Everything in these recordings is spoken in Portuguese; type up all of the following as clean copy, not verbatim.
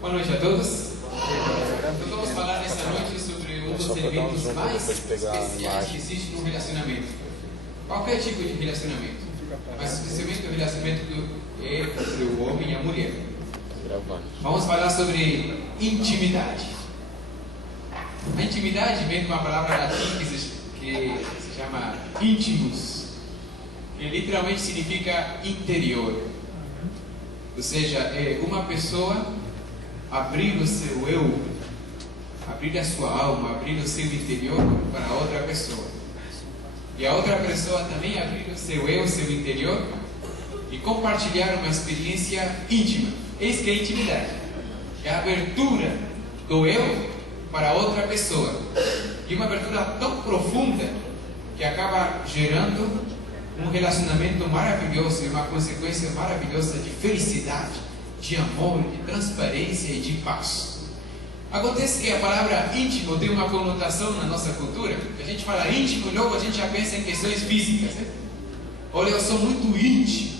Boa noite a todos. Nós vamos falar nessa noite sobre um dos elementos mais especiais que existe no relacionamento. Qualquer tipo de relacionamento, mas especialmente o relacionamento entre o homem e a mulher. Vamos falar sobre intimidade. A intimidade vem de uma palavra latim que se chama intimus, que literalmente significa interior. Ou seja, é uma pessoa abrir o seu eu, abrir a sua alma, abrir o seu interior para outra pessoa. E a outra pessoa também abrir o seu eu, o seu interior e compartilhar uma experiência íntima. Eis que é a intimidade. É a abertura do eu para outra pessoa. E uma abertura tão profunda que acaba gerando um relacionamento maravilhoso e uma consequência maravilhosa de felicidade, de amor, de transparência e de paz. Acontece que a palavra íntimo tem uma conotação na nossa cultura. A gente fala íntimo, logo a gente já pensa em questões físicas, né? Olha, eu sou muito íntimo.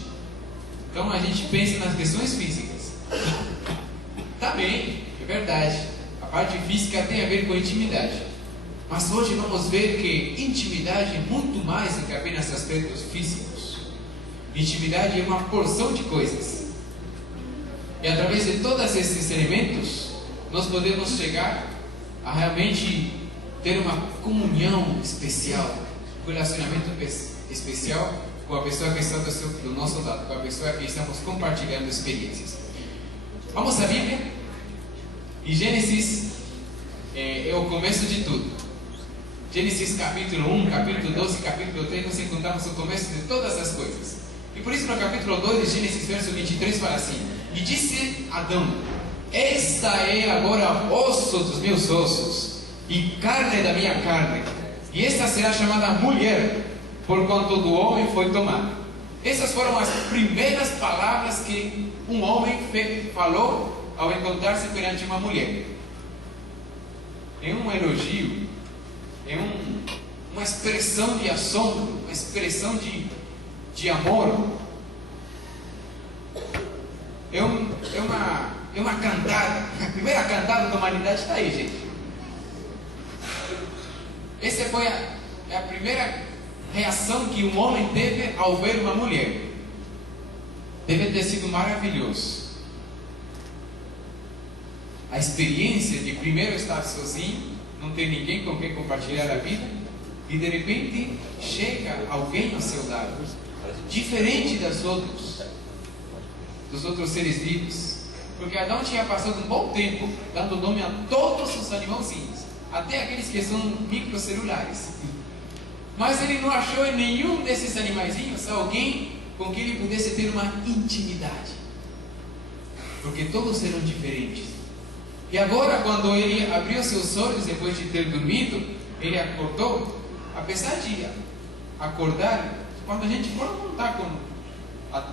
Então a gente pensa nas questões físicas. Também, é verdade, a parte física tem a ver com intimidade. Mas hoje vamos ver que intimidade é muito mais do que apenas aspectos físicos. Intimidade é uma porção de coisas. E através de todos esses elementos, nós podemos chegar a realmente ter uma comunhão especial, um relacionamento especial com a pessoa que está do nosso lado, com a pessoa que estamos compartilhando experiências. Vamos à Bíblia? E Gênesis é o começo de tudo. Gênesis capítulo 1, capítulo 12, capítulo 3, nós encontramos o começo de todas as coisas. E por isso no capítulo 2 de Gênesis, verso 23, fala assim: E disse Adão: Esta é agora osso dos meus ossos e carne da minha carne, e esta será chamada mulher, porquanto do homem foi tomada. Essas foram as primeiras palavras que um homem falou ao encontrar-se perante uma mulher. É um elogio, é uma expressão de assombro, uma expressão de amor. É uma cantada. A primeira cantada da humanidade está aí, gente. Essa foi a primeira reação que um homem teve ao ver uma mulher. Deve ter sido maravilhoso. A experiência de primeiro estar sozinho, não ter ninguém com quem compartilhar a vida, e de repente chega alguém ao seu lado, diferente dos outros seres vivos. Porque Adão tinha passado um bom tempo dando nome a todos os animalzinhos, até aqueles que são microcelulares. Mas ele não achou em nenhum desses animaizinhos alguém com quem ele pudesse ter uma intimidade, porque todos eram diferentes. E agora, quando ele abriu seus olhos depois de ter dormido, ele acordou. Apesar de acordar, quando a gente for contar com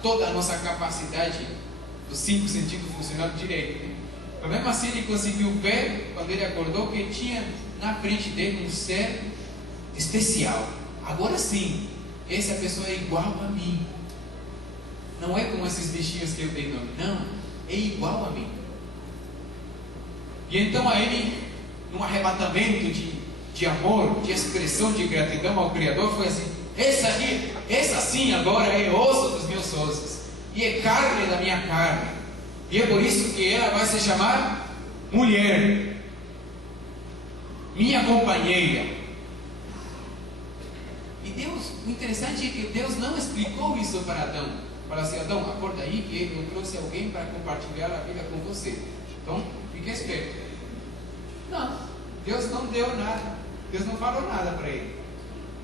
toda a nossa capacidade dos 5 sentidos funcionando direito, né? Mas mesmo assim ele conseguiu ver, quando ele acordou, que tinha na frente dele um ser especial. Agora sim, essa pessoa é igual a mim. Não é como esses bichinhos que eu dei nome, não, é igual a mim. E então a ele, num arrebatamento de amor, de expressão de gratidão ao Criador, foi assim: essa sim agora é osso dos meus ossos e é carne da minha carne, e é por isso que ela vai se chamar mulher, minha companheira. E Deus, o interessante é que Deus não explicou isso para Adão. Falou assim: Adão, acorda aí que eu trouxe alguém para compartilhar a vida com você, então fique esperto. Não, Deus não deu nada, Deus não falou nada para ele.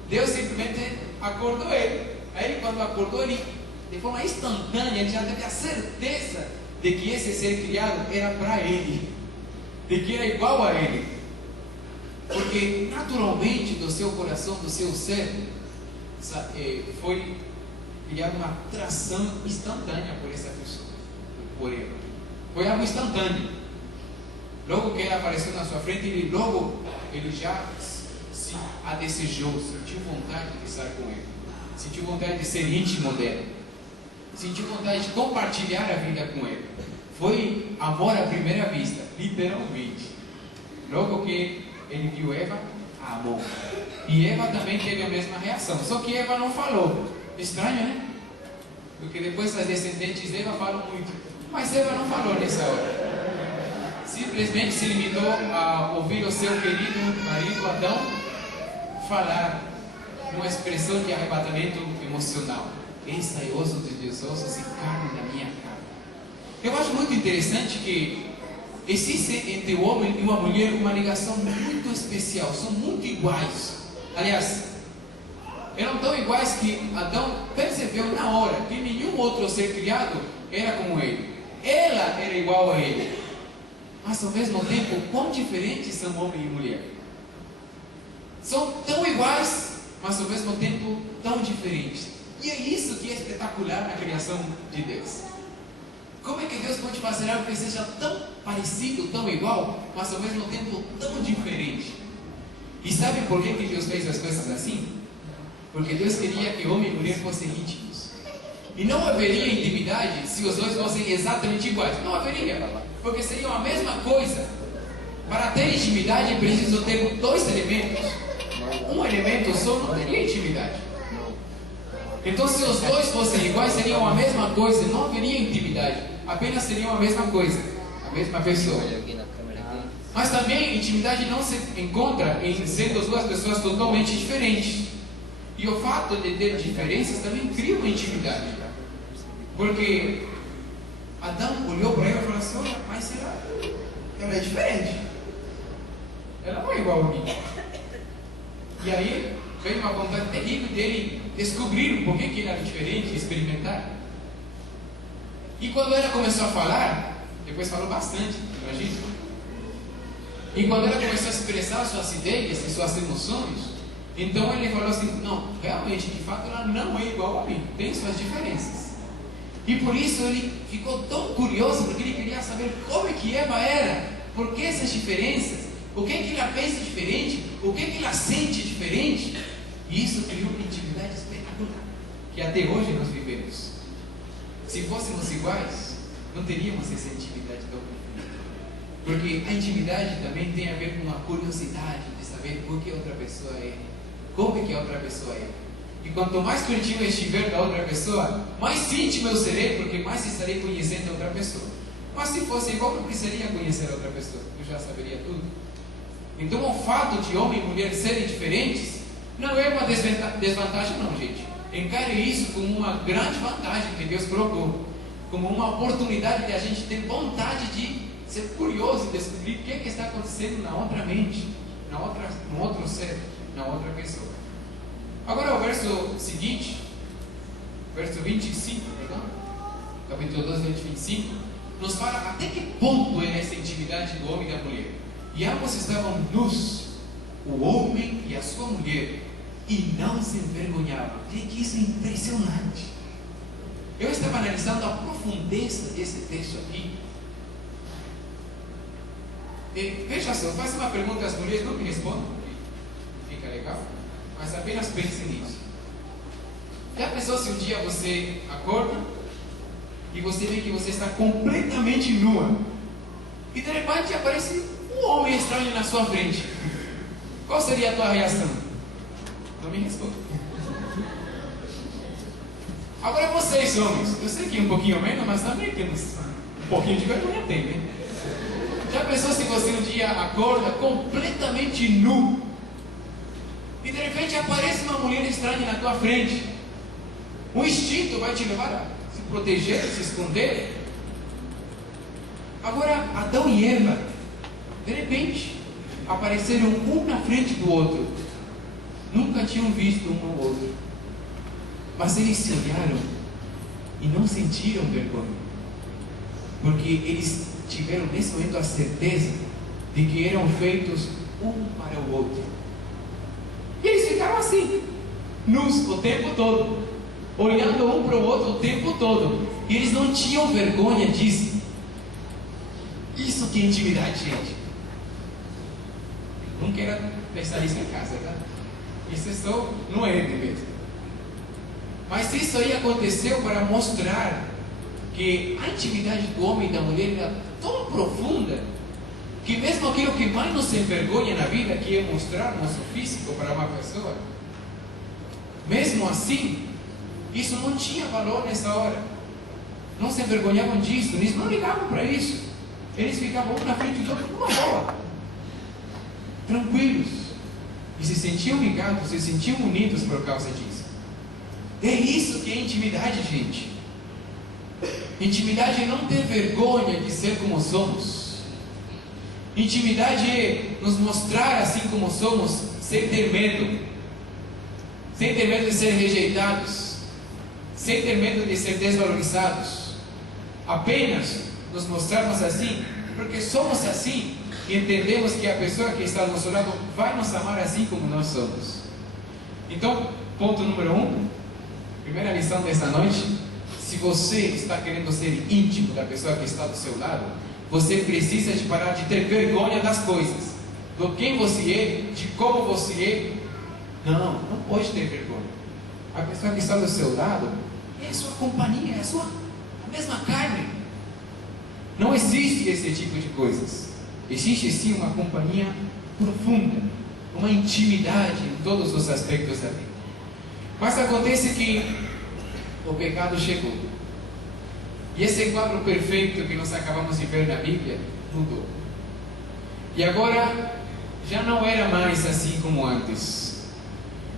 Deus simplesmente acordou ele. Aí quando acordou, ele, de forma instantânea, ele já teve a certeza de que esse ser criado era para ele, de que era igual a ele, porque naturalmente do seu coração, do seu ser, foi criada uma atração instantânea por essa pessoa, por ele. Foi algo instantâneo. Logo que ela apareceu na sua frente, ele já se a desejou, sentiu vontade de estar com ele, sentiu vontade de ser íntimo dela, sentiu vontade de compartilhar a vida com ele. Foi amor à primeira vista, literalmente. Logo que ele viu Eva, amou. E Eva também teve a mesma reação, só que Eva não falou. Estranho, né? Porque depois as descendentes de Eva falam muito. Mas Eva não falou nessa hora. Simplesmente se limitou a ouvir o seu querido marido Adão falar uma expressão de arrebatamento emocional. Esse é osso de Deus, ossos e carne da minha carne. Eu acho muito interessante que existe entre o homem e uma mulher uma ligação muito especial. São muito iguais. Aliás, eram tão iguais que Adão percebeu na hora que nenhum outro ser criado era como ele. Ela era igual a ele. Mas ao mesmo tempo, quão diferentes são homem e mulher. São tão iguais, mas ao mesmo tempo tão diferentes. E é isso que é espetacular na criação de Deus. Como é que Deus pode fazer algo que seja tão parecido, tão igual, mas ao mesmo tempo tão diferente? E sabe por que Deus fez as coisas assim? Porque Deus queria que homem e mulher fossem íntimos. E não haveria intimidade se os dois fossem exatamente iguais. Não haveria, porque seriam a mesma coisa. Para ter intimidade é preciso ter dois elementos. Um elemento só não teria intimidade. Então, se os dois fossem iguais, seriam a mesma coisa, não haveria intimidade. Apenas seriam a mesma coisa, a mesma pessoa. Mas também intimidade não se encontra em sendo duas pessoas totalmente diferentes. E o fato de ter diferenças também cria uma intimidade. Porque Adão olhou para ela e falou assim: olha, mas ela é diferente. Ela não é igual a mim. E aí veio uma vontade terrível dele descobrir por que ela era diferente, experimentar. E quando ela começou a falar, depois falou bastante, imagina. E quando ela começou a expressar suas ideias e suas emoções, então ele falou assim: não, realmente, de fato, ela não é igual a mim, tem suas diferenças. E por isso ele ficou tão curioso, porque ele queria saber como é que Eva era, por que essas diferenças, o que é que ela pensa diferente, o que é que ela sente diferente. E isso criou uma intimidade espetacular, que até hoje nós vivemos. Se fôssemos iguais, não teríamos essa intimidade tão profunda. Porque a intimidade também tem a ver com uma curiosidade de saber por que outra pessoa é, como é que a outra pessoa é. E quanto mais pertinho eu estiver da outra pessoa, mais íntimo eu serei, porque mais estarei conhecendo a outra pessoa. Mas se fosse igual, não precisaria conhecer a outra pessoa, eu já saberia tudo. Então o fato de homem e mulher serem diferentes não é uma desvantagem não, gente. Encare isso como uma grande vantagem que Deus colocou, como uma oportunidade de a gente ter vontade de ser curioso e descobrir o que é que está acontecendo na outra mente, no outro ser, na outra pessoa. Agora o verso seguinte, verso 25, perdão, capítulo 2, verso 25, nos fala até que ponto é essa intimidade do homem e da mulher. E ambos estavam nus, o homem e a sua mulher, e não se envergonhavam. Gente, isso é impressionante. Eu estava analisando a profundeza desse texto aqui. E, veja só, faço uma pergunta às mulheres, não me respondam, fica legal, mas apenas pense nisso. Já pensou se um dia você acorda e você vê que você está completamente nua e de repente aparece um homem estranho na sua frente? Qual seria a tua reação? Não me responda. Agora vocês, homens, eu sei que um pouquinho menos, mas também temos um pouquinho de vergonha, tem, né? Já pensou se você um dia acorda completamente nu e de repente aparece uma mulher estranha na tua frente? O instinto vai te levar a se proteger, se esconder. Agora, Adão e Eva, de repente, apareceram um na frente do outro. Nunca tinham visto um ao outro. Mas eles se olharam e não sentiram vergonha. Porque eles tiveram nesse momento a certeza de que eram feitos um para o outro. E eles ficaram assim, nus o tempo todo, olhando um para o outro o tempo todo. E eles não tinham vergonha disso. Isso que é intimidade, gente. Não quero pensar isso em casa, tá? Isso é só no Éden mesmo. Mas isso aí aconteceu para mostrar que a intimidade do homem e da mulher era tão profunda, que mesmo aquilo que mais nos envergonha na vida, que é mostrar nosso físico para uma pessoa, mesmo assim, isso não tinha valor nessa hora. Não se envergonhavam disso, eles não ligavam para isso. Eles ficavam um na frente do outro, numa boa, tranquilos, e se sentiam ligados, se sentiam unidos por causa disso. É isso que é intimidade, gente. Intimidade é não ter vergonha de ser como somos. Intimidade é nos mostrar assim como somos, sem ter medo. Sem ter medo de ser rejeitados. Sem ter medo de ser desvalorizados. Apenas nos mostrarmos assim, porque somos assim, e entendemos que a pessoa que está ao nosso lado vai nos amar assim como nós somos. Então, ponto número 1, primeira lição desta noite: se você está querendo ser íntimo da pessoa que está do seu lado, você precisa de parar de ter vergonha das coisas, do quem você é, de como você é. Não pode ter vergonha. A pessoa que está do seu lado é a sua companhia, é a mesma carne. Não existe esse tipo de coisas. Existe sim uma companhia profunda, uma intimidade em todos os aspectos da vida. Mas acontece que o pecado chegou. E esse quadro perfeito que nós acabamos de ver na Bíblia mudou. E agora já não era mais assim como antes.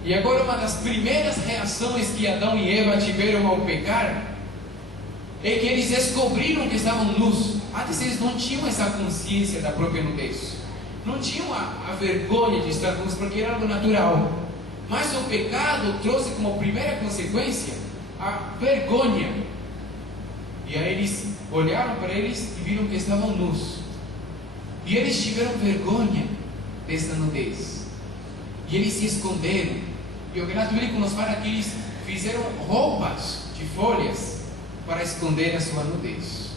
E agora uma das primeiras reações que Adão e Eva tiveram ao pecar é que eles descobriram que estavam nus. Antes eles não tinham essa consciência da própria nudez. Não tinham a vergonha de estar nus, porque era algo natural. Mas o pecado trouxe como primeira consequência a vergonha. E aí eles olharam para eles e viram que estavam nus. E eles tiveram vergonha dessa nudez. E eles se esconderam. E o relato bíblico nos fala que eles fizeram roupas de folhas para esconder a sua nudez.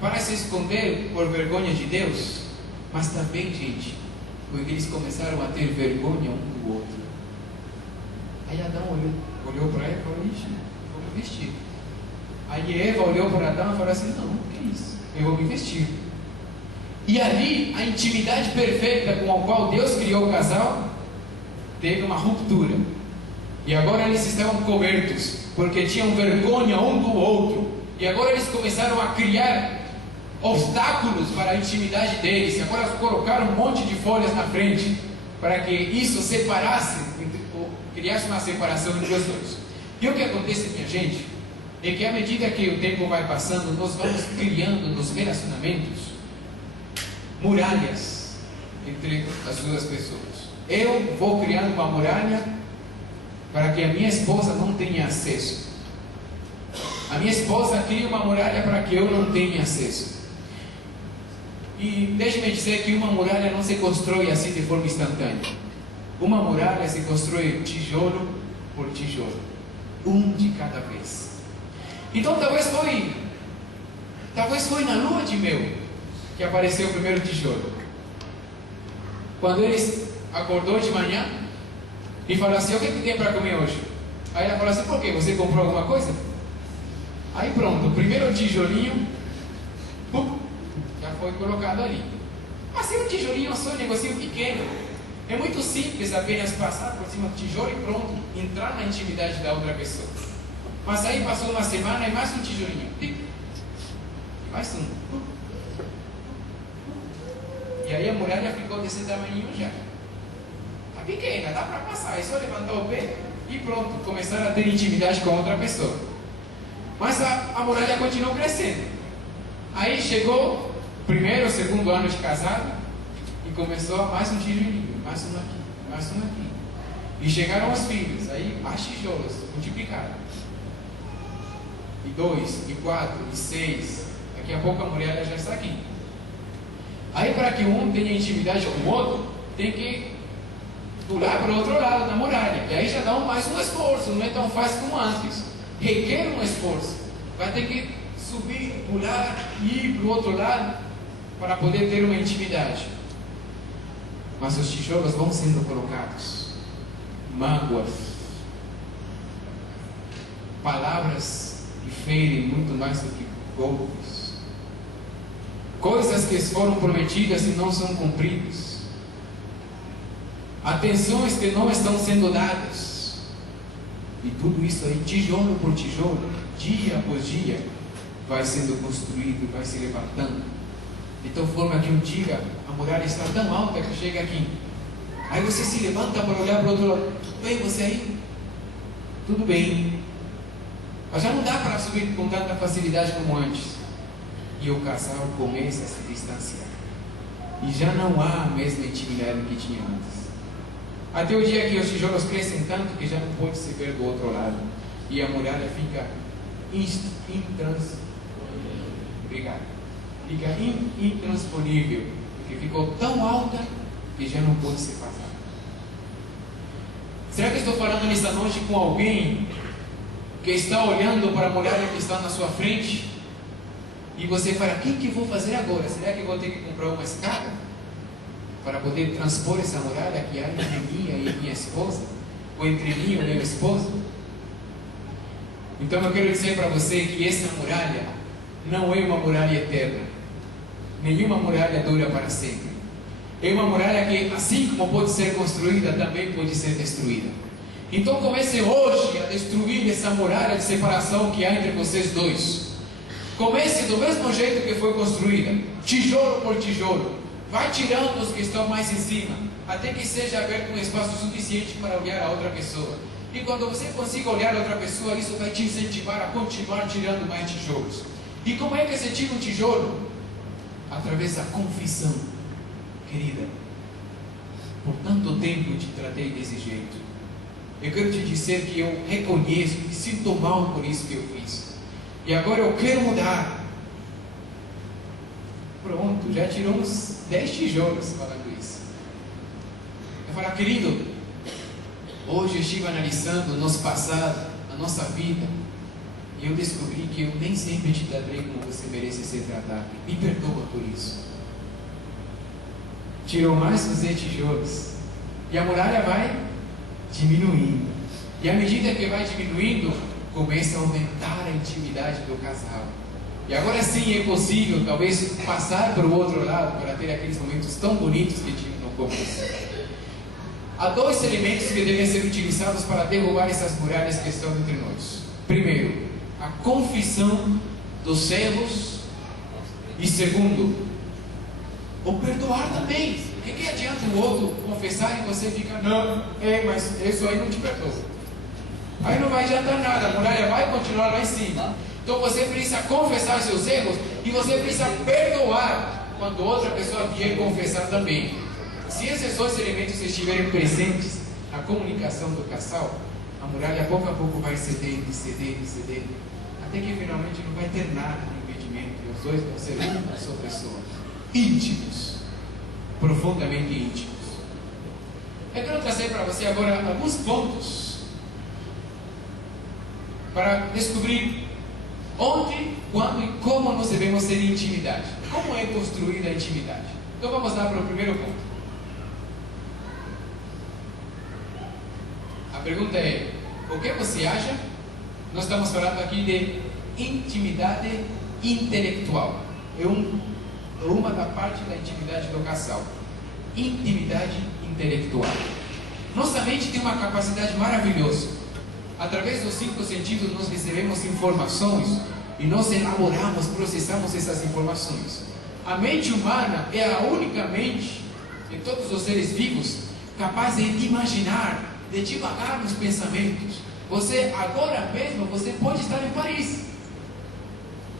Para se esconder por vergonha de Deus, mas também, gente, porque eles começaram a ter vergonha um do outro. Aí Adão olhou para Eva e falou: ixi, vou me vestir. Aí Eva olhou para Adão e falou assim: não, que isso? Eu vou me vestir. E ali, a intimidade perfeita com a qual Deus criou o casal teve uma ruptura. E agora eles estavam cobertos, porque tinham vergonha um do outro. E agora eles começaram a criar obstáculos para a intimidade deles. E agora colocaram um monte de folhas na frente, para que isso separasse, criasse uma separação entre os dois. E o que acontece, minha gente, é que à medida que o tempo vai passando, nós vamos criando nos relacionamentos muralhas entre as duas pessoas. Eu vou criando uma muralha para que a minha esposa não tenha acesso. A minha esposa cria uma muralha para que eu não tenha acesso. E deixe-me dizer que uma muralha não se constrói assim de forma instantânea. Uma muralha se constrói tijolo por tijolo, um de cada vez. Então talvez foi na lua de mel que apareceu o primeiro tijolo. Quando eles acordou de manhã e falou assim: o que tem para comer hoje? Aí ela falou assim: por quê? Você comprou alguma coisa? Aí pronto, o primeiro tijolinho já foi colocado ali. Mas é um tijolinho só, um negocinho pequeno. É muito simples apenas passar por cima do tijolo e pronto, entrar na intimidade da outra pessoa. Mas aí passou uma semana e mais um tijolinho. E mais um. E aí a muralha ficou desse tamanho já. Tá pequena, dá para passar. É só levantar o pé e pronto, começar a ter intimidade com outra pessoa. Mas a muralha continuou crescendo. Aí chegou o primeiro, o segundo ano de casado e começou mais um tijolinho, mais um aqui, mais um aqui. E chegaram os filhos, aí mais tijolos, multiplicaram. E 2, e 4, e 6. Daqui a pouco a muralha já está aqui. Aí para que um tenha intimidade com o outro, tem que pular para o outro lado da muralha. E aí já dá mais um esforço, não é tão fácil como antes. Requer um esforço. Vai ter que subir, pular e ir para o outro lado para poder ter uma intimidade. Mas os tijolos vão sendo colocados. Mágoas, palavras e ferem muito mais do que golpes. Coisas que foram prometidas e não são cumpridas. Atenções que não estão sendo dadas. E tudo isso aí, tijolo por tijolo, dia após dia, vai sendo construído, vai se levantando. De tal forma que um dia a muralha está tão alta que chega aqui. Aí você se levanta para olhar para o outro lado. Bem, você aí? Tudo bem. Mas já não dá para subir com tanta facilidade como antes. E o casal começa a se distanciar. E já não há a mesma intimidade que tinha antes. Até o dia que os tijolos crescem tanto que já não pode se ver do outro lado. E a muralha fica intransponível. Porque ficou tão alta que já não pode ser passada. Será que estou falando nessa noite com alguém que está olhando para a muralha que está na sua frente? E você fala, o que vou fazer agora? Será que vou ter que comprar uma escada para poder transpor essa muralha que há entre mim e minha esposa? Ou entre mim e o meu esposo? Então eu quero dizer para você que essa muralha não é uma muralha eterna. Nenhuma muralha dura para sempre. É uma muralha que, assim como pode ser construída, também pode ser destruída. Então comece hoje a destruir essa muralha de separação que há entre vocês dois. Comece do mesmo jeito que foi construída, tijolo por tijolo. Vai tirando os que estão mais em cima, até que seja aberto um espaço suficiente para olhar a outra pessoa. E quando você consiga olhar a outra pessoa, isso vai te incentivar a continuar tirando mais tijolos. E como é que você tira um tijolo? Através da confissão. Querida, por tanto tempo eu te tratei desse jeito. Eu quero te dizer que eu reconheço e sinto mal por isso que eu fiz. E agora eu quero mudar. Pronto, já tirou uns 10 tijolos falando isso. Eu falo, querido, hoje eu estive analisando o nosso passado, a nossa vida, e eu descobri que eu nem sempre te tratei como você merece ser tratado. Me perdoa por isso. Tirou mais uns 10 tijolos. E a muralha vai diminuindo. E à medida que vai diminuindo, começa a aumentar a intimidade do casal. E agora sim é possível, talvez, passar para o outro lado para ter aqueles momentos tão bonitos que tinham no começo. Há dois elementos que devem ser utilizados para derrubar essas muralhas que estão entre nós. Primeiro, a confissão dos erros. E segundo, o perdoar também. O que adianta o outro confessar e você fica, não, mas isso aí não te perdoa. Aí não vai adiantar nada, a muralha vai continuar lá em cima. Então você precisa confessar seus erros e você precisa perdoar quando outra pessoa vier confessar também. Se esses dois elementos estiverem presentes na comunicação do casal, a muralha pouco a pouco vai cedendo, cedendo, cedendo, até que finalmente não vai ter nada de impedimento e os dois vão ser uma só pessoa, íntimos, profundamente íntimos. Eu quero trazer para você agora alguns pontos para descobrir onde, quando e como nós devemos ter intimidade. Como é construída a intimidade? Então vamos lá para o primeiro ponto. A pergunta é, o que você acha? Nós estamos falando aqui de intimidade intelectual. É uma da parte da intimidade do casal. Intimidade intelectual. Nossa mente tem uma capacidade maravilhosa. Através dos 5 sentidos nós recebemos informações e nós elaboramos, processamos essas informações. A mente humana é a única mente de todos os seres vivos capaz de imaginar, de divagar nos pensamentos. Você agora mesmo, você pode estar em Paris.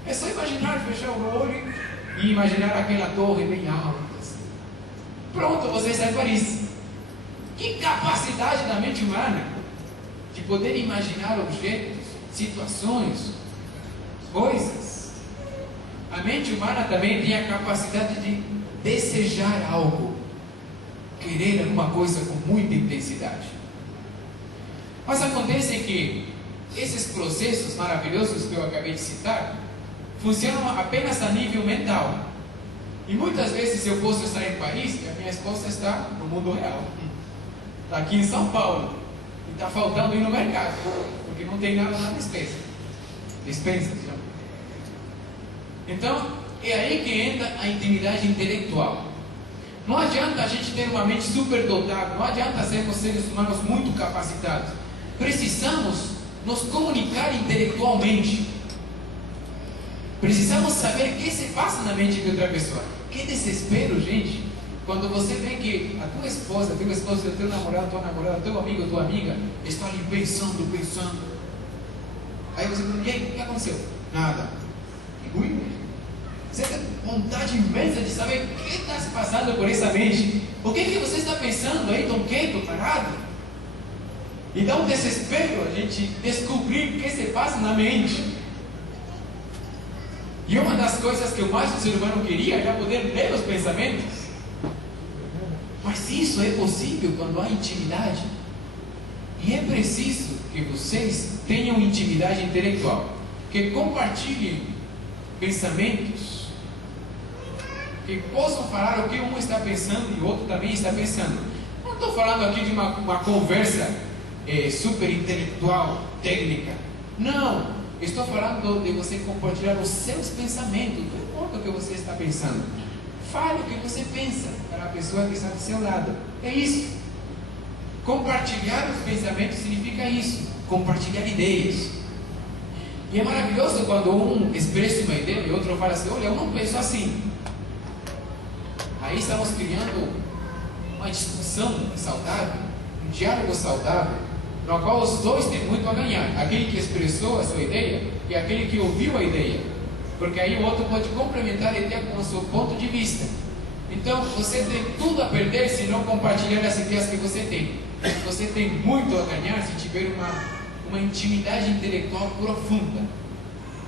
É só imaginar, fechar o olho e imaginar aquela torre bem alta. Assim. Pronto, você está em Paris. Que capacidade da mente humana de poder imaginar objetos, situações, coisas. A mente humana também tem a capacidade de desejar algo, querer alguma coisa com muita intensidade. Mas acontece que esses processos maravilhosos que eu acabei de citar funcionam apenas a nível mental. E muitas vezes eu posso estar em Paris e a minha esposa está no mundo real. Está aqui em São Paulo. E está faltando ir no mercado, porque não tem nada na despesa. Dispensa, se chama. Então, é aí que entra a intimidade intelectual. Não adianta a gente ter uma mente superdotada, não adianta sermos seres humanos muito capacitados. Precisamos nos comunicar intelectualmente. Precisamos saber o que se passa na mente de outra pessoa. Que desespero, gente, quando você vê que a tua esposa, teu namorado, tua namorada, teu amigo, tua amiga está ali pensando. Aí você pergunta, e aí, o que aconteceu? Nada. Que ruim, né? Você tem vontade imensa de saber o que está se passando por essa mente. O que você está pensando aí, tão quieto, parado? E dá um desespero a gente descobrir o que se passa na mente. E uma das coisas que mais o ser humano queria era poder ler os pensamentos. Mas isso é possível quando há intimidade. E é preciso que vocês tenham intimidade intelectual, que compartilhem pensamentos, que possam falar o que um está pensando e o outro também está pensando. Não estou falando aqui de uma conversa super intelectual, técnica. Não, estou falando de você compartilhar os seus pensamentos. Não importa o que você está pensando, fale o que você pensa para a pessoa que está do seu lado. É isso. Compartilhar os pensamentos significa isso, compartilhar ideias. E é maravilhoso quando um expressa uma ideia e o outro fala assim, olha, eu não penso assim. Aí estamos criando uma discussão saudável, um diálogo saudável, no qual os dois têm muito a ganhar. Aquele que expressou a sua ideia e aquele que ouviu a ideia. Porque aí o outro pode complementar a ideia com o seu ponto de vista. Então você tem tudo a perder se não compartilhar as ideias que você tem. Você tem muito a ganhar se tiver uma intimidade intelectual profunda.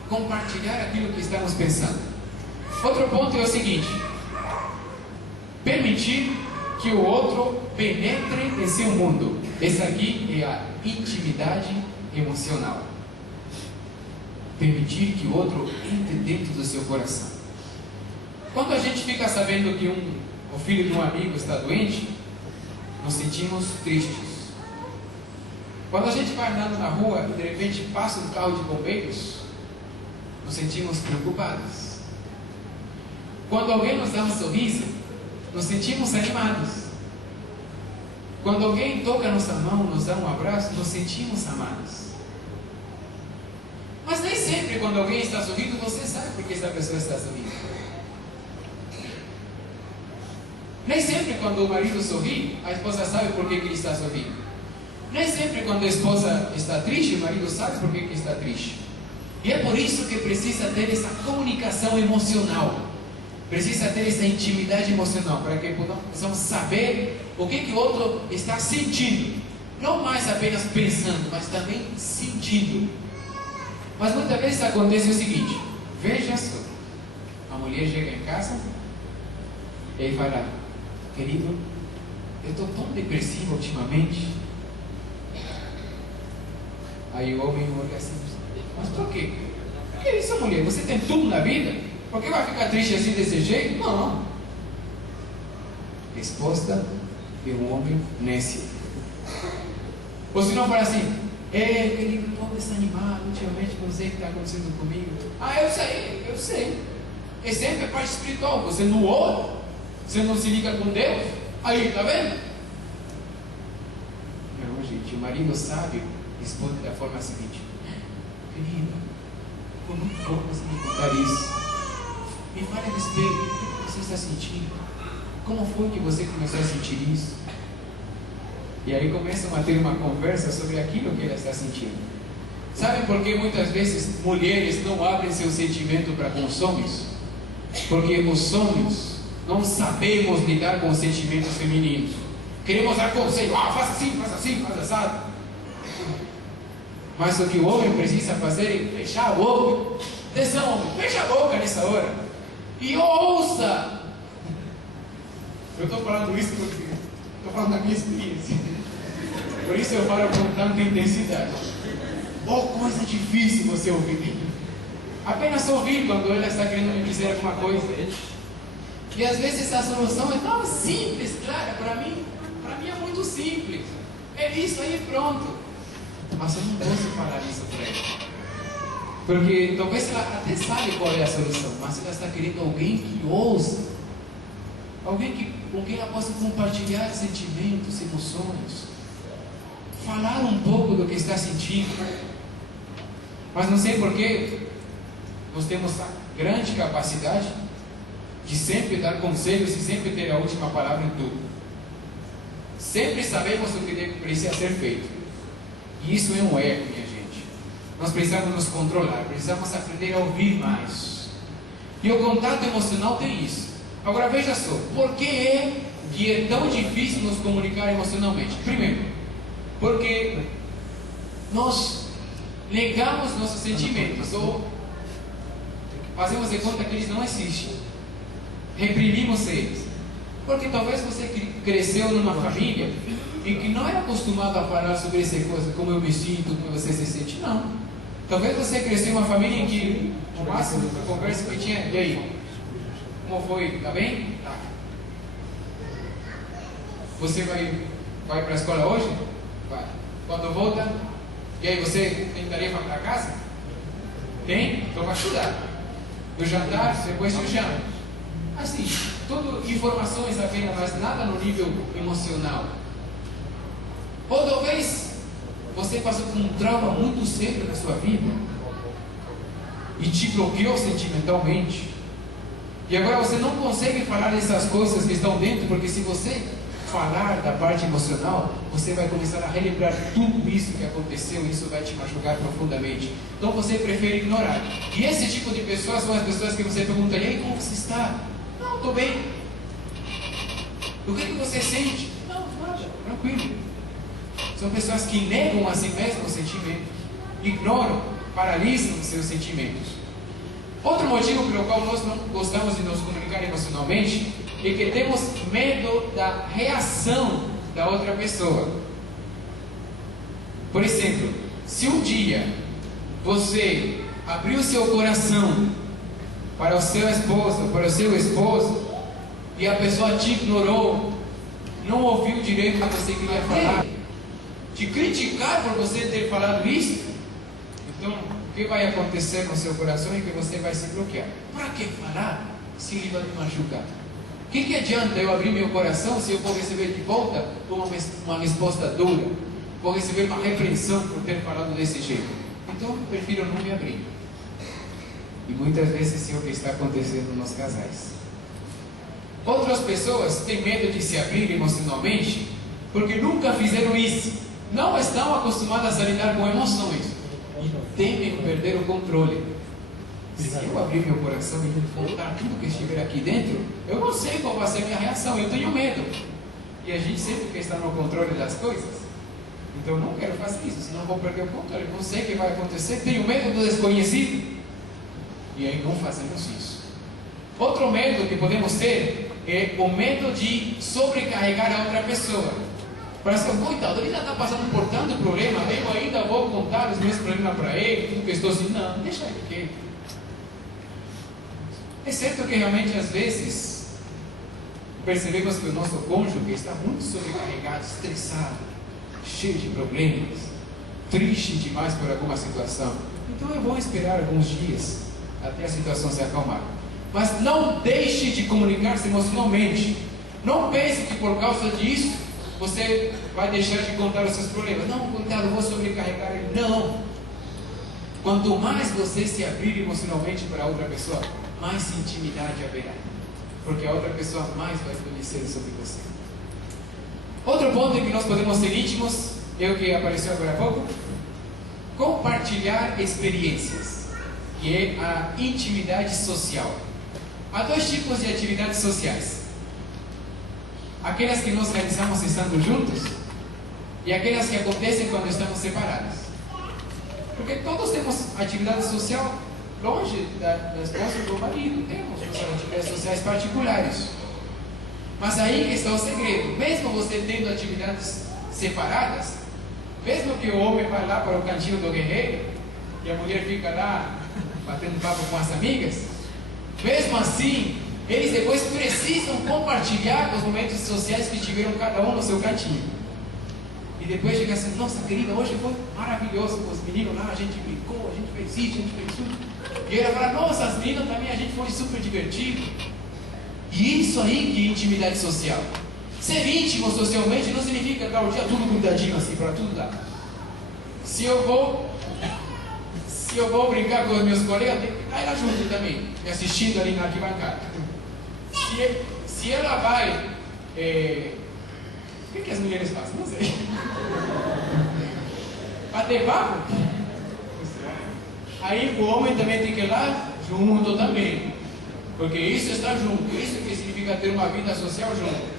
Compartilhar aquilo que estamos pensando. Outro ponto é o seguinte: permitir que o outro penetre em seu mundo. Essa aqui é a intimidade emocional. Permitir que o outro entre dentro do seu coração. Quando a gente fica sabendo que o filho de um amigo está doente, nos sentimos tristes. Quando a gente vai andando na rua e de repente passa um carro de bombeiros, nos sentimos preocupados. Quando alguém nos dá um sorriso, nos sentimos animados. Quando alguém toca nossa mão, nos dá um abraço, nos sentimos amados. Mas nem sempre quando alguém está sorrindo, você sabe por que essa pessoa está sorrindo. Nem sempre quando o marido sorri, a esposa sabe por que ele está sorrindo. Nem sempre quando a esposa está triste, o marido sabe por que está triste. E é por isso que precisa ter essa comunicação emocional. Precisa ter essa intimidade emocional, para que possamos saber o que o outro está sentindo. Não mais apenas pensando, mas também sentindo. Mas muitas vezes acontece o seguinte: veja só, a mulher chega em casa e fala, querido, eu estou tão depressivo ultimamente. Aí o homem olha assim, mas por quê? O que é isso, mulher? Você tem tudo na vida? Por que vai ficar triste assim desse jeito? Não. Resposta de um homem nécio. Ou se não fala assim, querido, estou desanimado ultimamente, não sei o que está acontecendo comigo. Ah, eu sei. É sempre a parte espiritual. Você não ora, você não se liga com Deus. Aí, tá vendo? Não, gente, o marido sábio responde da forma seguinte: querido, eu não vou conseguir contar isso. Me fale a respeito, o que você está sentindo? Como foi que você começou a sentir isso? E aí começam a ter uma conversa sobre aquilo que ela está sentindo. Sabe por que muitas vezes mulheres não abrem seu sentimento para com os homens? Porque os homens não sabemos lidar com os sentimentos femininos. Queremos dar conselho, faz assim, faz assado. Mas o que o homem precisa fazer é fechar a boca. Atenção, homem, fecha a boca nessa hora e ouça. Eu estou falando isso porque estou falando da minha experiência. Por isso eu falo com tanta intensidade. Coisa difícil você ouvir. Apenas ouvir quando ela está querendo me dizer alguma coisa. E às vezes a solução é tão simples, clara. Para mim é muito simples. É isso aí, pronto. Mas eu não posso falar isso para ela. Porque talvez ela até sabe qual é a solução, mas ela está querendo alguém que ouça, alguém com quem ela possa compartilhar sentimentos, emoções, falar um pouco do que está sentindo. Mas não sei porquê, nós temos a grande capacidade de sempre dar conselhos e sempre ter a última palavra em tudo. Sempre sabemos o que precisa ser feito. E isso é um erro, minha gente. Nós precisamos nos controlar, precisamos aprender a ouvir mais. E o contato emocional tem isso. Agora veja só, por que é tão difícil nos comunicar emocionalmente? Primeiro, porque nós negamos nossos sentimentos, ou fazemos de conta que eles não existem. Reprimimos eles. Porque talvez você cresceu numa família e que não era acostumado a falar sobre essa coisa, como eu me sinto, como você se sente, não. Talvez você cresceu em uma família em que o máximo de conversa que tinha, e aí? Como foi? Tá bem? Tá. Você vai para a escola hoje? Vai. Quando volta? E aí, você tem tarefa para casa? Tem? Então vai estudar. Do jantar, depois do jantar. Assim, tudo informações apenas, mas nada no nível emocional. Ou talvez você passou por um trauma muito sério na sua vida e te bloqueou sentimentalmente. E agora você não consegue falar dessas coisas que estão dentro, porque se você falar da parte emocional, você vai começar a relembrar tudo isso que aconteceu e isso vai te machucar profundamente. Então você prefere ignorar. E esse tipo de pessoas são as pessoas que você pergunta: e aí, como você está? Não, estou bem. O que você sente? Não, nada, tranquilo. São pessoas que negam a si mesmo os sentimentos, ignoram, paralisam os seus sentimentos. Outro motivo pelo qual nós não gostamos de nos comunicar emocionalmente é que temos medo da reação da outra pessoa. Por exemplo, se um dia você abriu seu coração para o seu esposo, para o seu esposo, e a pessoa te ignorou, não ouviu direito o que você queria falar, te criticar por você ter falado isso, então o que vai acontecer no seu coração é que você vai se bloquear. Para que falar se ele vai me machucar? O que adianta eu abrir meu coração se eu vou receber de volta uma resposta dura? Vou receber uma repreensão por ter falado desse jeito. Então eu prefiro não me abrir. E muitas vezes é o que está acontecendo nos casais. Outras pessoas têm medo de se abrir emocionalmente porque nunca fizeram isso. Não estão acostumadas a lidar com emoções e temem perder o controle. Se eu abrir meu coração e contar tudo que estiver aqui dentro, eu não sei qual vai ser a minha reação, eu tenho medo. E a gente sempre quer estar no controle das coisas. Então eu não quero fazer isso, senão eu vou perder o controle. Não sei o que vai acontecer, tenho medo do desconhecido. E aí não fazemos isso. Outro medo que podemos ter é o medo de sobrecarregar a outra pessoa. Parece que, coitado, ele já está passando por tanto problema, eu ainda vou contar os meus problemas para ele, tudo que eu estou assim, não, deixa ele quieto. É certo que realmente às vezes percebemos que o nosso cônjuge está muito sobrecarregado, estressado, cheio de problemas, triste demais por alguma situação. Então é bom esperar alguns dias até a situação se acalmar. Mas não deixe de comunicar-se emocionalmente. Não pense que por causa disso você vai deixar de contar os seus problemas. Não, coitado, vou sobrecarregar ele. Não. Quanto mais você se abrir emocionalmente para outra pessoa, mais intimidade haverá. Porque a outra pessoa mais vai conhecer sobre você. Outro ponto em que nós podemos ser íntimos, é o que apareceu agora há pouco: compartilhar experiências, que é a intimidade social. Há dois tipos de atividades sociais: aquelas que nós realizamos estando juntos e aquelas que acontecem quando estamos separados. Porque todos temos atividade social longe da esposa do marido, temos nossas atividades sociais particulares. Mas aí que está o segredo: mesmo você tendo atividades separadas, mesmo que o homem vá lá para o cantinho do guerreiro e a mulher fica lá batendo papo com as amigas, mesmo assim, eles depois precisam compartilhar os momentos sociais que tiveram cada um no seu cantinho. E depois chega assim, nossa querida, hoje foi maravilhoso com os meninos lá, a gente brincou, a gente fez isso, a gente fez tudo. E ela fala, nossa, as meninas também, a gente foi super divertido. E isso aí que é intimidade social. Ser íntimo socialmente não significa ficar o dia tudo cuidadinho assim, para tudo dar. Se eu vou brincar com os meus colegas, tem que ficar lá junto também, me assistindo ali na arquibancada. Se ela vai... o que as mulheres fazem? Não sei. Bater papo? Aí o homem também tem que ir lá junto também. Porque isso está junto. Isso que significa ter uma vida social junto.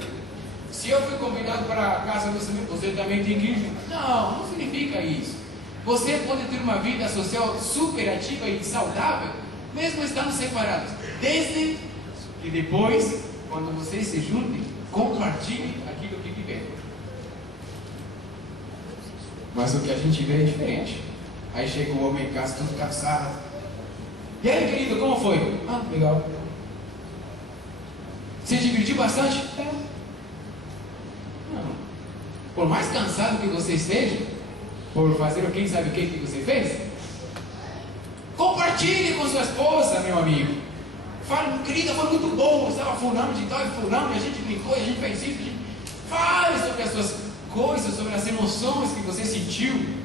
Se eu fui convidado para a casa do Senhor, você também tem que ir junto. Não, não significa isso. Você pode ter uma vida social super ativa e saudável, mesmo estando separados. Desde que depois, quando vocês se juntem, compartilhem aquilo que viveram. Mas o que a gente vê é diferente. Aí chega o homem em casa todo cansado. E aí, querido, como foi? Ah, legal. Você divertiu bastante? Não. Por mais cansado que você esteja, por fazer o quem sabe o que você fez, compartilhe com sua esposa, meu amigo. Fale, querida, foi muito bom, estava fulano de tal e fulano, e a gente brincou, e a gente fez isso. Fale sobre as suas coisas, sobre as emoções que você sentiu.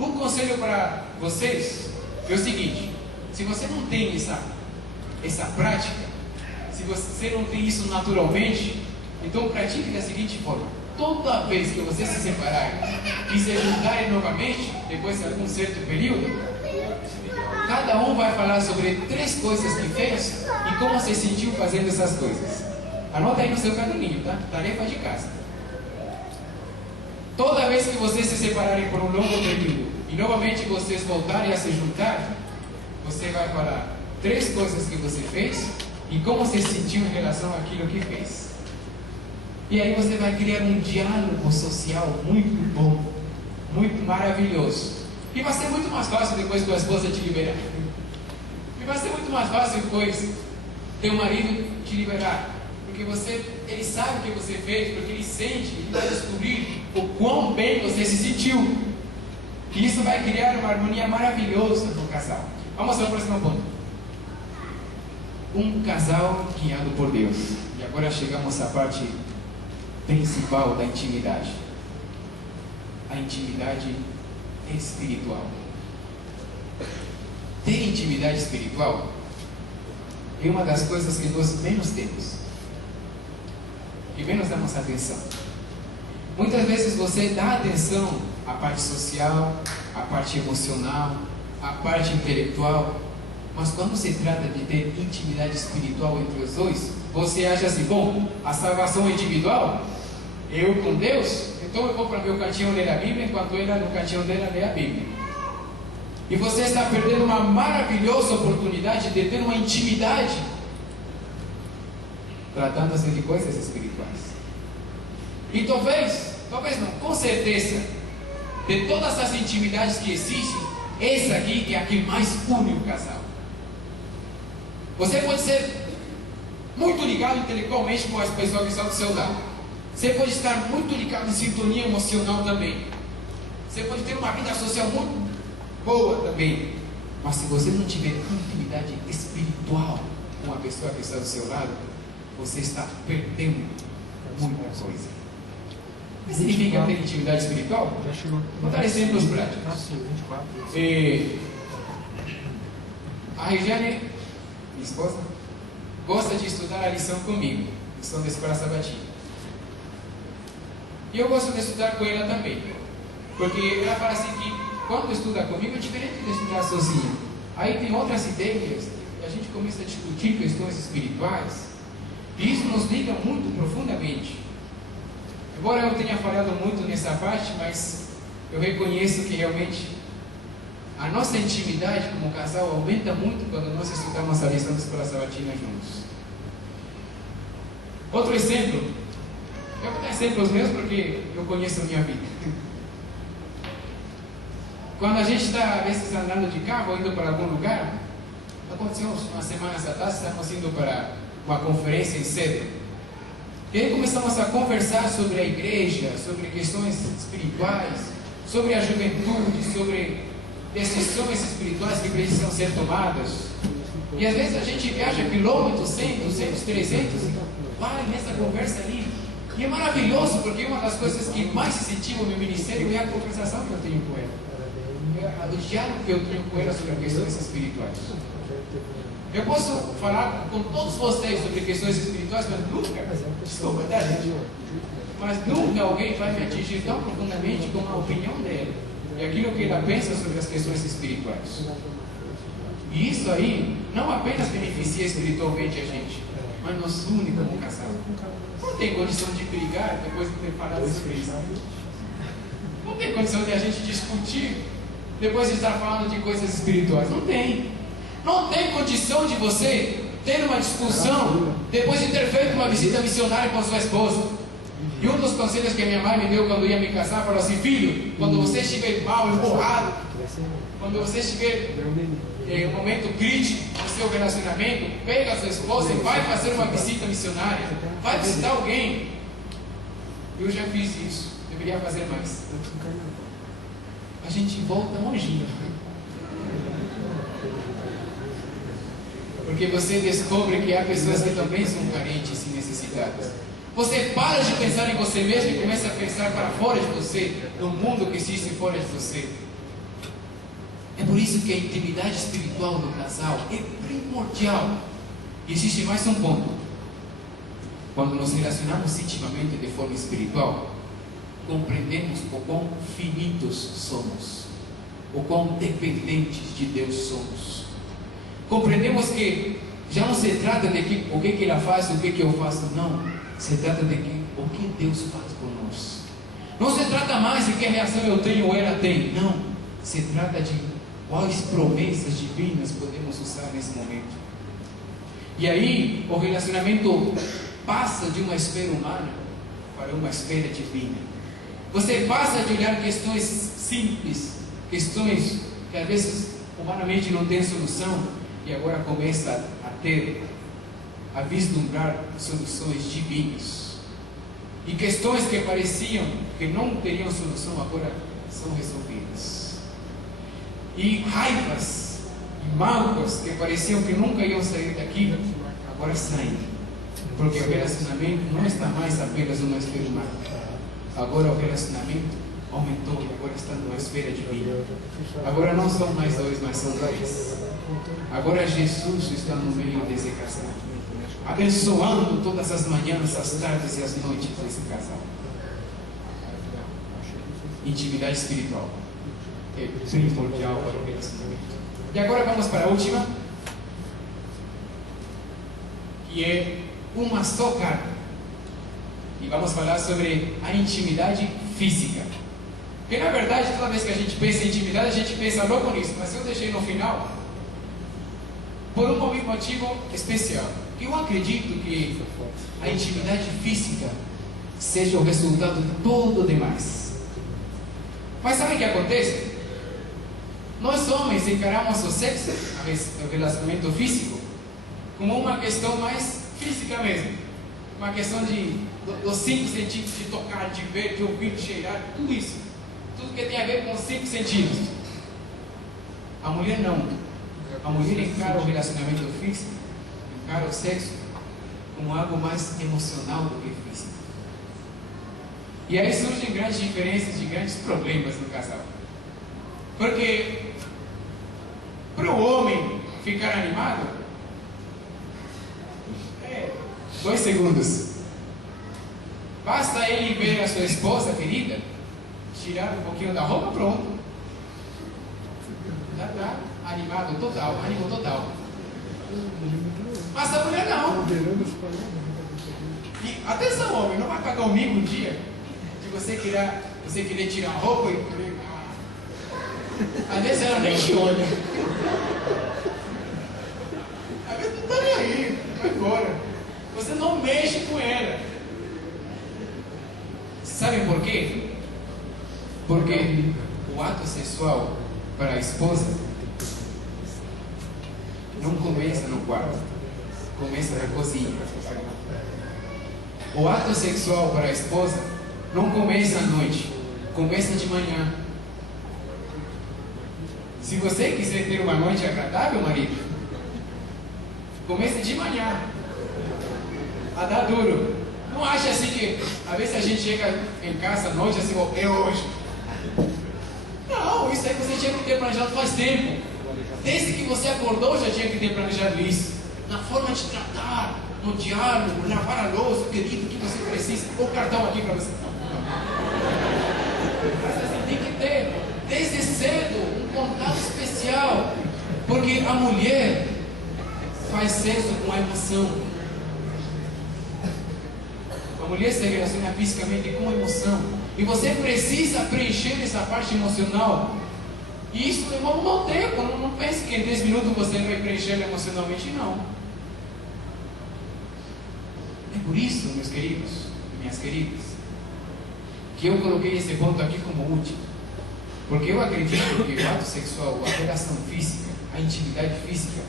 Um conselho para vocês é o seguinte: se você não tem essa prática, se você não tem isso naturalmente, então pratique da seguinte forma: toda vez que você se separar e se juntarem novamente, depois de algum certo período, cada um vai falar sobre 3 coisas que fez e como se sentiu fazendo essas coisas. Anota aí no seu caderninho, tá? Tarefa de casa. Toda vez que vocês se separarem por um longo período e novamente vocês voltarem a se juntar, você vai falar 3 coisas que você fez e como você sentiu em relação àquilo que fez. E aí você vai criar um diálogo social muito bom, muito maravilhoso. E vai ser muito mais fácil depois que a esposa te liberar. E vai ser muito mais fácil depois teu marido te liberar. Porque ele sabe o que você fez, porque ele sente, ele vai descobrir o quão bem você se sentiu. E isso vai criar uma harmonia maravilhosa no casal. Vamos ao próximo ponto. Um casal guiado por Deus. E agora chegamos à parte principal da intimidade. A intimidade espiritual. Ter intimidade espiritual é uma das coisas que nós menos temos, que menos damos atenção. Muitas vezes você dá atenção à parte social, à parte emocional, à parte intelectual, mas quando se trata de ter intimidade espiritual entre os dois, você acha assim: bom, a salvação é individual, eu com Deus, então eu vou para meu cantinho ler a Bíblia, enquanto ela no cantinho dela lê a Bíblia. E você está perdendo uma maravilhosa oportunidade de ter uma intimidade, tratando-se de coisas espirituais. E talvez não, com certeza, de todas as intimidades que existem, essa aqui é a que mais une o casal. Você pode ser muito ligado intelectualmente com as pessoas que estão do seu lado. Você pode estar muito ligado em sintonia emocional também. Você pode ter uma vida social muito boa também. Mas se você não tiver intimidade espiritual com a pessoa que está do seu lado, você está perdendo muita coisa. O que significa ter intimidade espiritual? Vou dar exemplos práticos. A Regiane, minha esposa, gosta de estudar a lição comigo, lição da escola sabatina. E eu gosto de estudar com ela também, porque ela fala assim que quando estuda comigo é diferente de estudar sozinha. Aí tem outras ideias, e a gente começa a discutir questões espirituais, e isso nos liga muito profundamente. Embora eu tenha falado muito nessa parte, mas eu reconheço que realmente a nossa intimidade como casal aumenta muito quando nós estudamos a lição da escola sabatina juntos. Outro exemplo, eu vou dar exemplos meus porque eu conheço a minha vida. Quando a gente está, às vezes, andando de carro, indo para algum lugar, aconteceu umas semanas atrás, estávamos indo para uma conferência em Cedro. E aí começamos a conversar sobre a igreja, sobre questões espirituais, sobre a juventude, sobre decisões espirituais que precisam ser tomadas. E às vezes a gente viaja quilômetros, 100, 200, 300, e vai nessa conversa ali. E é maravilhoso, porque uma das coisas que mais incentiva o meu ministério é a conversação que eu tenho com ela. É o diálogo que eu tenho com ela sobre questões espirituais. Eu posso falar com todos vocês sobre questões espirituais, mas nunca, desculpa, tá, gente? Mas nunca alguém vai me atingir tão profundamente como a opinião dela e aquilo que ela pensa sobre as questões espirituais. E isso aí não apenas beneficia espiritualmente a gente, mas nos une como casal. Não tem condição de brigar depois de ter falado sobre isso. Não tem condição de a gente discutir depois de estar falando de coisas espirituais. Não tem. Não tem condição de você ter uma discussão depois de ter feito uma visita missionária com a sua esposa. E um dos conselhos que minha mãe me deu quando ia me casar, falou assim: filho, quando você estiver mal, emburrado, quando você estiver em um momento crítico no seu relacionamento, pega a sua esposa e vai fazer uma visita missionária, vai visitar alguém. Eu já fiz isso, deveria fazer mais. A gente volta longinho, porque você descobre que há pessoas que também são carentes e necessitadas. Você para de pensar em você mesmo e começa a pensar para fora de você, no mundo que existe fora de você. É por isso que a intimidade espiritual do casal é primordial. E existe mais um ponto. Quando nos relacionamos intimamente de forma espiritual, compreendemos o quão finitos somos, o quão dependentes de Deus somos. Compreendemos que já não se trata de que, o que ela faz, o que eu faço, não. Se trata de que, o que Deus faz por nós. Não se trata mais de que reação eu tenho ou ela tem, não. Se trata de quais promessas divinas podemos usar nesse momento. E aí, o relacionamento passa de uma esfera humana para uma esfera divina. Você passa de olhar questões simples, questões que às vezes humanamente não tem solução, e agora começa a vislumbrar soluções divinas. E questões que pareciam que não teriam solução, agora são resolvidas. E raivas e mágoas que pareciam que nunca iam sair daqui, agora saem. Porque o relacionamento não está mais apenas numa esfera humana. Agora o relacionamento aumentou e agora está numa esfera divina. Agora não são mais dois, mas são três. Agora Jesus está no meio desse casal, abençoando todas as manhãs, as tardes e as noites desse casal. Intimidade espiritual é primordial para o relacionamento. E agora vamos para a última, que é uma só carne. E vamos falar sobre a intimidade física. Porque na verdade, toda vez que a gente pensa em intimidade, a gente pensa logo nisso. Mas eu deixei no final por um motivo especial. Eu acredito que a intimidade física seja o resultado de todo o demais. Mas sabe o que acontece? Nós homens encaramos o sexo, o relacionamento físico, como uma questão mais física mesmo. Uma questão dos 5 sentidos, de tocar, de ver, de ouvir, de cheirar, tudo isso. Tudo que tem a ver com os 5 sentidos. A mulher não. A mulher encara o relacionamento físico, encara o sexo como algo mais emocional do que físico. E aí surgem grandes diferenças e grandes problemas no casal. Porque para o homem ficar animado, 2 segundos. Basta ele ver a sua esposa querida, tirar um pouquinho da roupa, pronto. Já está animado total, ânimo total. Mas a mulher não. E atenção, homem, não vai pagar o mico um dia de você querer tirar a roupa e querer... Às vezes ela nem te olha. Às vezes não está nem aí, vai embora. Você não mexe com ela. Sabem por quê? Porque o ato sexual para a esposa não começa no quarto, começa na cozinha. O ato sexual para a esposa não começa à noite, começa de manhã. Se você quiser ter uma noite agradável, marido, comece de manhã a dar duro. Não acha assim que às vezes a gente chega em casa à noite assim, é hoje. Não, isso aí você tinha que ter planejado faz tempo. Desde que você acordou já tinha que ter planejado isso. Na forma de tratar, no diálogo, lavar a louça, o pedido que você precisa, o cartão aqui para você. Mas assim, tem que ter desde cedo um contato especial. Porque a mulher faz sexo com a emoção. A mulher se relaciona fisicamente com a emoção. E você precisa preencher essa parte emocional. E isso demora um bom tempo. Não pense que em 10 minutos você vai preencher emocionalmente, não. É por isso, meus queridos e minhas queridas, que eu coloquei esse ponto aqui como último. Porque eu acredito que o ato sexual, a relação física, a intimidade física,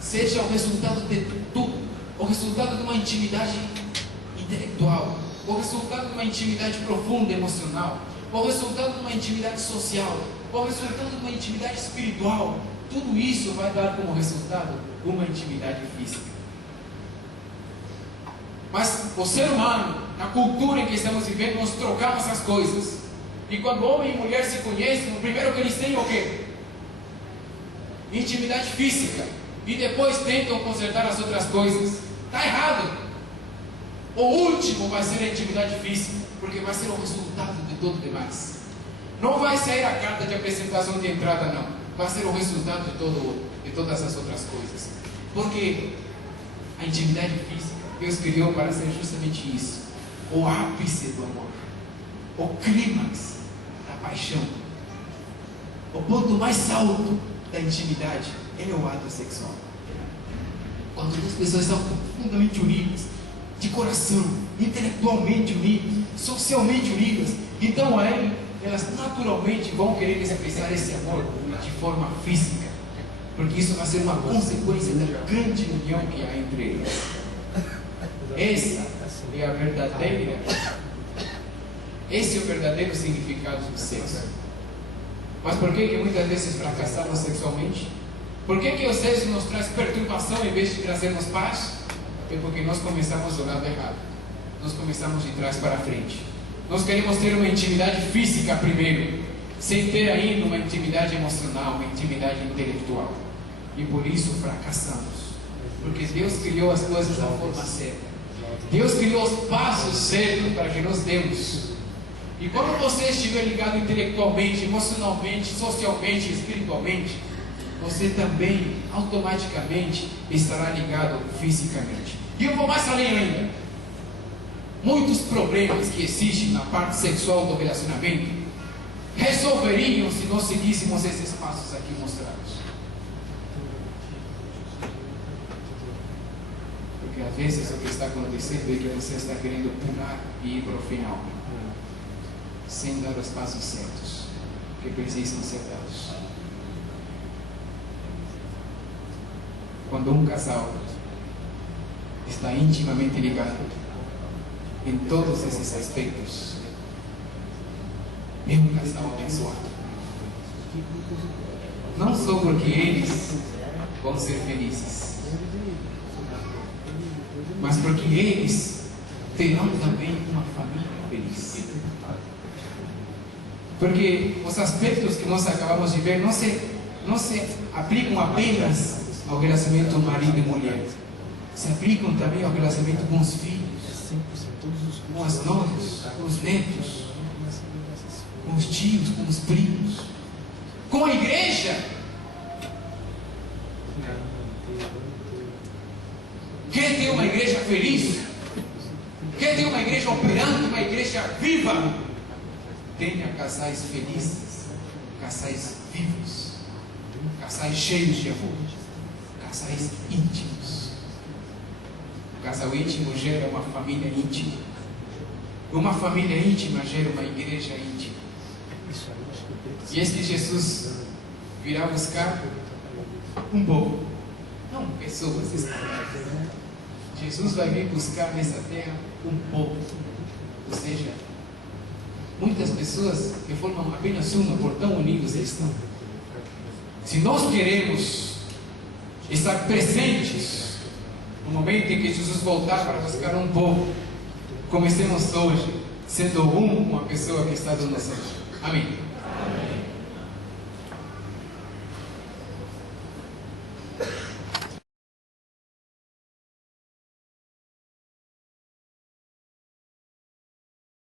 seja o resultado de tudo. O resultado de uma intimidade intelectual, o resultado de uma intimidade profunda emocional, o resultado de uma intimidade social, o resultado de uma intimidade espiritual. Tudo isso vai dar como resultado uma intimidade física. Mas o ser humano, na cultura em que estamos vivendo, nós trocamos as coisas. E quando homem e mulher se conhecem, o primeiro que eles têm é o quê? Intimidade física. E depois tentam consertar as outras coisas. Está errado. O último vai ser a intimidade física, porque vai ser o resultado de tudo demais. Não vai ser a carta de apresentação de entrada, não. Vai ser o resultado de todas as outras coisas. Porque a intimidade física, Deus criou para ser justamente isso. O ápice do amor. O clímax da paixão. O ponto mais alto da intimidade é o ato sexual. Quando duas pessoas estão profundamente unidas, de coração, intelectualmente unidas, socialmente unidas, então aí elas naturalmente vão querer expressar esse amor de forma física, porque isso vai ser uma consequência da grande união que há entre eles. Essa é a verdadeira, esse é o verdadeiro significado do sexo. Mas por que muitas vezes fracassamos sexualmente? Por que o sexo nos traz perturbação em vez de trazermos paz? É porque nós começamos do lado errado. Nós começamos de trás para frente. Nós queremos ter uma intimidade física primeiro, sem ter ainda uma intimidade emocional, uma intimidade intelectual. E por isso fracassamos. Porque Deus criou as coisas da forma certa. Deus criou os passos certos para que nós demos. E quando você estiver ligado intelectualmente, emocionalmente, socialmente, espiritualmente, você também automaticamente estará ligado fisicamente. E eu vou mais além ainda. Muitos problemas que existem na parte sexual do relacionamento resolveriam se nós seguíssemos esses passos aqui mostrados. Porque às vezes o que está acontecendo é que você está querendo pular e ir para o final, sem dar os passos certos que precisam ser dados. Quando um casal está intimamente ligado em todos esses aspectos, é um casal abençoado. Não só porque eles vão ser felizes, mas porque eles terão também uma família feliz. Porque os aspectos que nós acabamos de ver não se aplicam apenas ao relacionamento marido e mulher, se aplicam também ao relacionamento com os filhos, com as noras, com os netos, com os tios, com os primos, com a igreja. Quer ter uma igreja feliz? Quer ter uma igreja operante, uma igreja viva? Tenha casais felizes, casais vivos, casais cheios de amor, casais íntimos. O casal íntimo gera uma família íntima. Uma família íntima gera uma igreja íntima. E é que Jesus virá buscar um povo, não pessoas escravas. Jesus vai vir buscar nessa terra um povo. Ou seja, muitas pessoas que formam apenas uma, por tão unidos estão. Se nós queremos estar presentes no momento em que Jesus voltar para buscar um povo, comecemos hoje, sendo uma pessoa que está do nosso lado. Amém.